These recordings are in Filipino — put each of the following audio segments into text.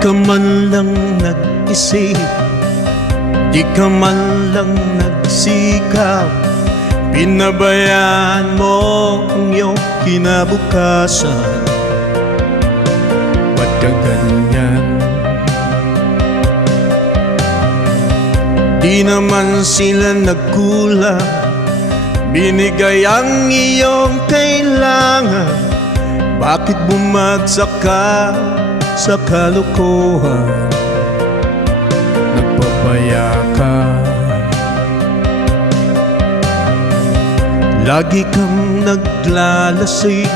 ka man lang nag-isip, di ka man lang nagsikap, pinabayaan mo ang iyong kinabukasan. Ba't ka ganyan? Di naman sila nagkulang, binigay ang iyong kailangan. Bakit bumagsak ka sa kalokohan? Nagpabaya ka, lagi kang naglalasing,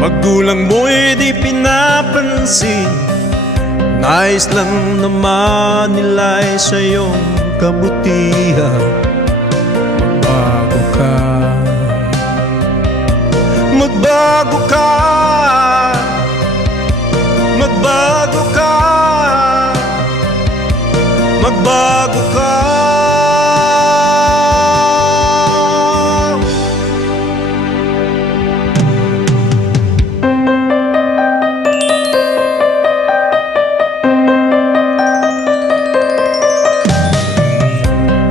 magulang mo'y di pinapansin. Nais lang naman nila'y sa iyong kabutihan. Magbago ka, magbago ka, magbago ka, magbago ka.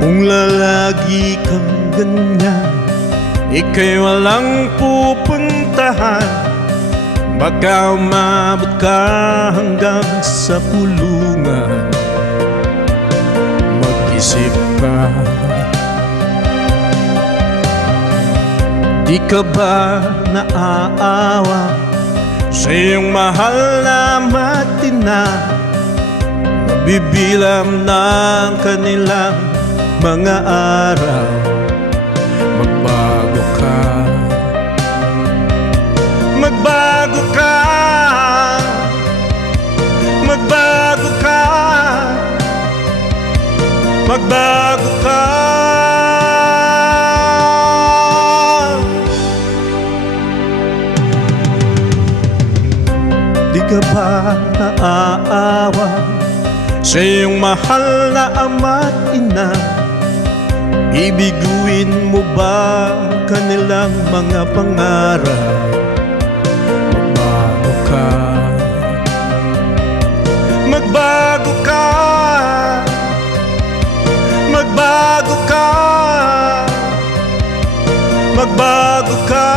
Kung lalagi kang ganyan, ika'y walang pupuntahan. Baka umabot ka hanggang sa kulungan. Mag-isip ka, di ka ba naaawa sa iyong mahal na matina? Nabibilang ng kanilang mga araw. Magbago ka, magbago ka, magbago ka, magbago ka. Di ka ba naaawa sa iyong mahal na ama't ina? Ibiguin mo ba kanilang mga pangarap? Magbago ka, magbago ka, magbago ka, magbago ka.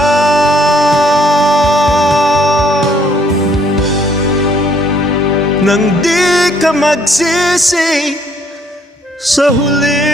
Nang di ka magsisi sa huli.